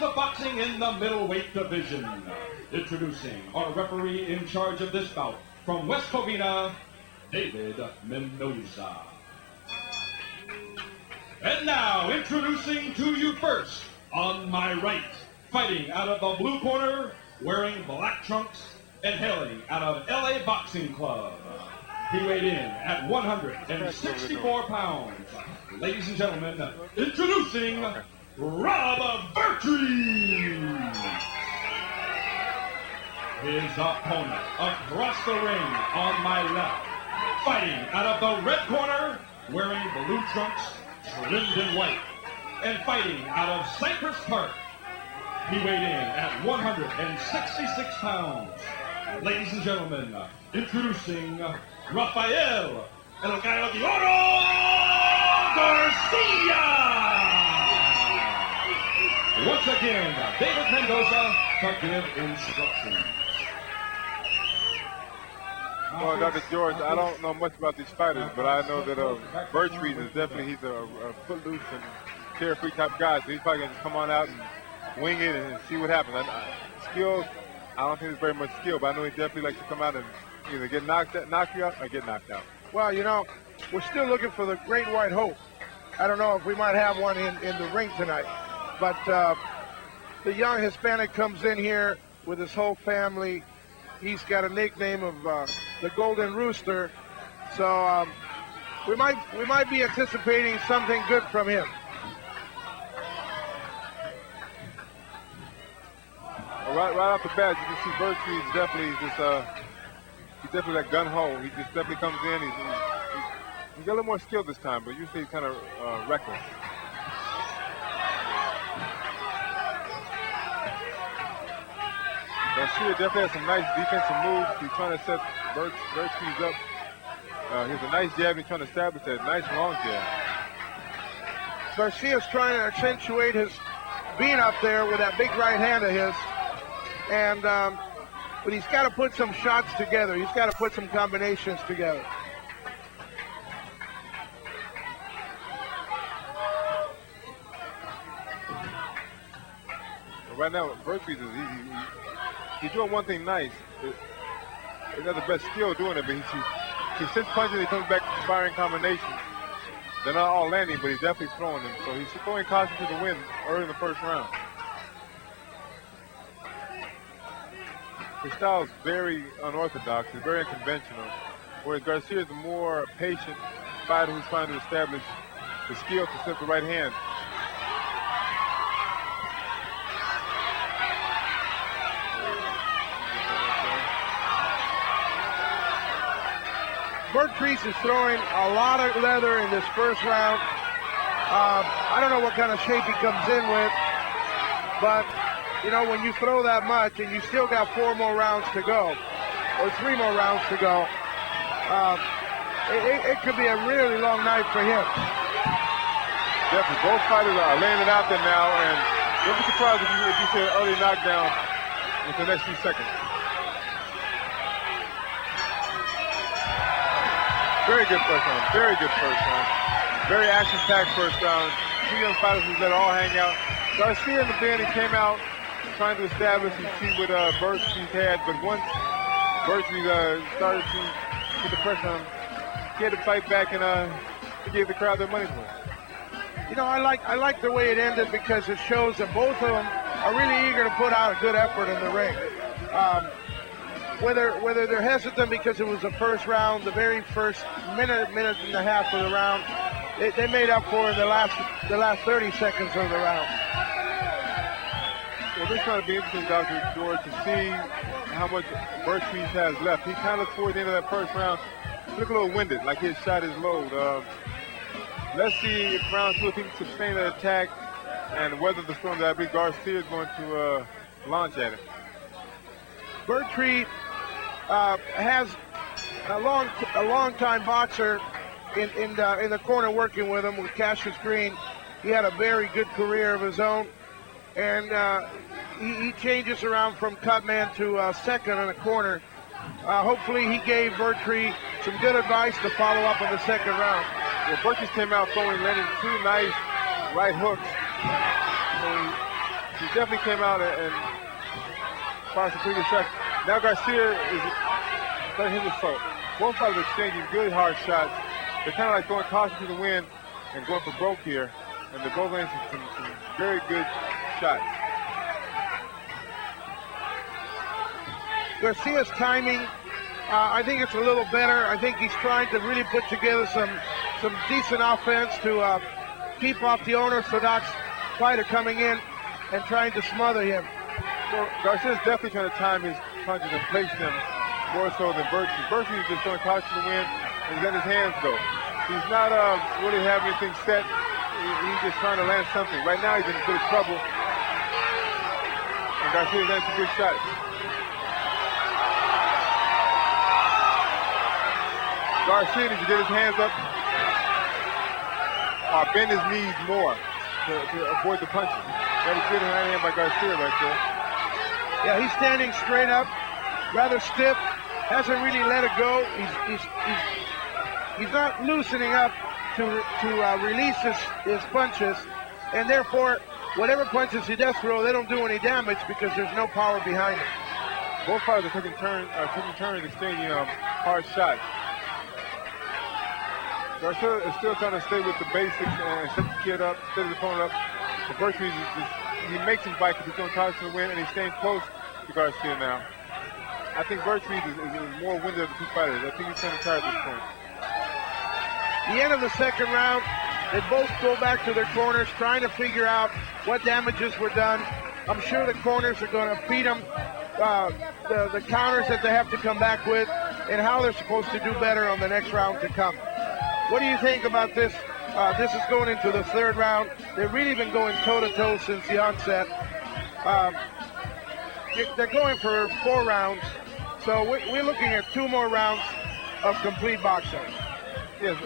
rounds of boxing in the middleweight division. Introducing our referee in charge of this bout from West Covina, David Mendoza. And now, introducing to you first, on my right, fighting out of the blue corner, wearing black trunks, and hailing out of LA Boxing Club. He weighed in at 164 pounds. Ladies and gentlemen, introducing Rob Bertree. His opponent across the ring on my left, fighting out of the red corner, wearing blue trunks, trimmed in white, and fighting out of Cypress Park. He weighed in at 166 pounds. Ladies and gentlemen, introducing Rafael El Gallo de Oro Garcia. Once again, David Mendoza to give instructions. Well, Dr. George, I don't know much about these fighters, but I know that Bertree is definitely, he's a footloose and carefree type guy, so he's probably going to come on out and wing it and see what happens. Skills, I don't think there's very much skill, but I know he definitely likes to come out and either get knock you out or get knocked out. Well, you know, we're still looking for the Great White Hope. I don't know if we might have one in the ring tonight, but the young Hispanic comes in here with his whole family. He's got a nickname of the Golden Rooster, so we might be anticipating something good from him. Right off the bat, you can see Bertree is definitely just he's definitely that gun ho. He just definitely comes in. He's got a little more skill this time, but usually he's kind of reckless. Garcia definitely has some nice defensive moves. He's trying to set Bertree's up. He has a nice jab. He's trying to establish that nice long jab. Garcia's trying to accentuate his being up there with that big right hand of his. And but he's got to put some shots together. He's got to put some combinations together. Right now, Bertree he's doing one thing nice. He's not the best skill doing it, but he sends punches. He comes back to sparring combinations. They're not all landing, but he's definitely throwing them. So he's throwing constantly to win early in the first round. His style is very unorthodox. It's very unconventional. Whereas Garcia is a more patient fighter who's trying to establish the skill to set the right hand. Bertree is throwing a lot of leather in this first round. I don't know what kind of shape he comes in with, but you know, when you throw that much and you still got 4 more rounds to go, or 3 more rounds to go, it could be a really long night for him. Definitely, both fighters are laying it out there now, and don't be surprised if you see an early knockdown in the next few seconds. Very good first round. Very good first round. Very action-packed first round. 2 young fighters who let it all hang out. Garcia in the bend, he came out trying to establish and see what Bertree had, but once Bertree started to put the pressure on him, he had to fight back, and he gave the crowd their money's worth. You know, I like the way it ended because it shows that both of them are really eager to put out a good effort in the ring. Whether they're hesitant because it was the first round, the very first minute and a half of the round, they made up for in the last 30 seconds of the round. Well, this is going to be interesting, Dr. George, to see how much Bertree has left. He kind of looked toward the end of that first round. He looked a little winded, like he had shot his load. Let's see if round 2, if he can sustain that attack and weather the storm that I believe Garcia is going to launch at it. Bertree has a long-time boxer in the corner working with him with Cassius Green. He had a very good career of his own, and he changes around from cutman to second in the corner. Hopefully he gave Bertree some good advice to follow up in the second round. Well, Bertree came out throwing, landing 2 nice right hooks. So he definitely came out and fired some pretty good shots. Now Garcia is starting his assault. Both fighters exchanging good hard shots. They're kind of like throwing caution to the wind and going for broke here. And they're both landing some very good shots. Garcia's timing, I think it's a little better. I think he's trying to really put together some decent offense to keep off the unorthodox fighter coming in and trying to smother him. Well, Garcia's definitely trying to time his punches and place them more so than Bertrand. Bertrand is just throwing caution to the wind and he's letting his hands go. He's not really having anything set. He's just trying to land something. Right now he's in a bit of trouble. And Garcia's landing some good shots. Garcia needs to get his hands up or bend his knees more to avoid the punches. That is good hand by Garcia right there. Yeah, he's standing straight up, rather stiff, hasn't really let it go. He's not loosening up to release his punches, and therefore, whatever punches he does throw, they don't do any damage because there's no power behind it. Both fighters are taking turns exchanging hard shots. Garcia is still trying to stay with the basics and set the kid up, set his opponent up. But Bertrand, he makes him fight because he's going to toss to the win, and he's staying close to Garcia now. I think Bertrand is more winded of the two fighters. I think he's kind of tired at this point. The end of the second round, they both go back to their corners trying to figure out what damages were done. I'm sure the corners are going to feed them the counters that they have to come back with and how they're supposed to do better on the next round to come. What do you think about this? This is going into the third round. They've really been going toe-to-toe since the onset. They're going for 4 rounds, so we're looking at 2 more rounds of complete boxing. Yes,